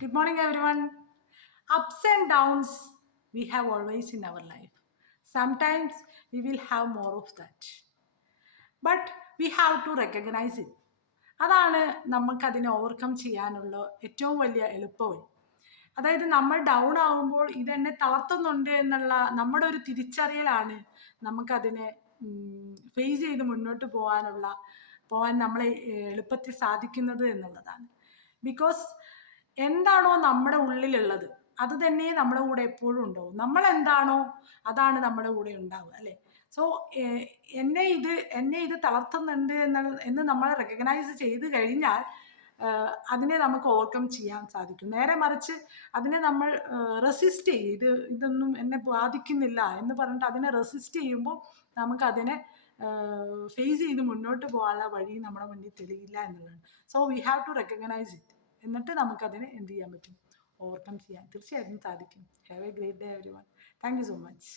Good morning, everyone. Ups and downs we have always in our life. Sometimes we will have more of that. But we have to recognize it. അതാണ് നമുക്കതിനെ overcome ചെയ്യാനുള്ള ഏറ്റവും വലിയ എളുപ്പവഴി. അതായത് നമ്മൾ down ആകുമ്പോൾ ഇതെന്നെ തളർത്തുന്നുണ്ട് എന്നുള്ള നമ്മുടെ ഒരു തിരിച്ചറിയലാണ് നമുക്കതിനെ ഫേസ് ചെയ്ത് മുന്നോട്ട് പോകാൻ നമ്മളെ എളുപ്പത്തിൽ സാധിക്കുന്നത് എന്നുള്ളതാണ്. ബിക്കോസ് എന്താണോ നമ്മുടെ ഉള്ളിലുള്ളത് അത് തന്നെ നമ്മുടെ കൂടെ എപ്പോഴും ഉണ്ടാവും. നമ്മൾ എന്താണോ അതാണ് നമ്മുടെ കൂടെ ഉണ്ടാവുക, അല്ലേ? സോ എന്നെ ഇത് തളർത്തുന്നുണ്ട് എന്ന് നമ്മൾ റെക്കഗ്നൈസ് ചെയ്ത് കഴിഞ്ഞാൽ അതിനെ നമുക്ക് ഓവർകം ചെയ്യാൻ സാധിക്കും. നേരെ മറിച്ച് അതിനെ നമ്മൾ റെസിസ്റ്റ് ചെയ്യും. ഇതൊന്നും എന്നെ ബാധിക്കുന്നില്ല എന്ന് പറഞ്ഞിട്ട് അതിനെ റെസിസ്റ്റ് ചെയ്യുമ്പോൾ നമുക്കതിനെ ഫേസ് ചെയ്ത് മുന്നോട്ട് പോകാനുള്ള വഴി നമ്മുടെ മുന്നിൽ തെളിയില്ല എന്നുള്ളതാണ്. So we have to recognise it. എന്നിട്ട് നമുക്കതിനെ എന്ത് ചെയ്യാൻ പറ്റും? ഓവർകം ചെയ്യാൻ തീർച്ചയായിട്ടും സാധിക്കും. Have a great day everyone. Thank you so much.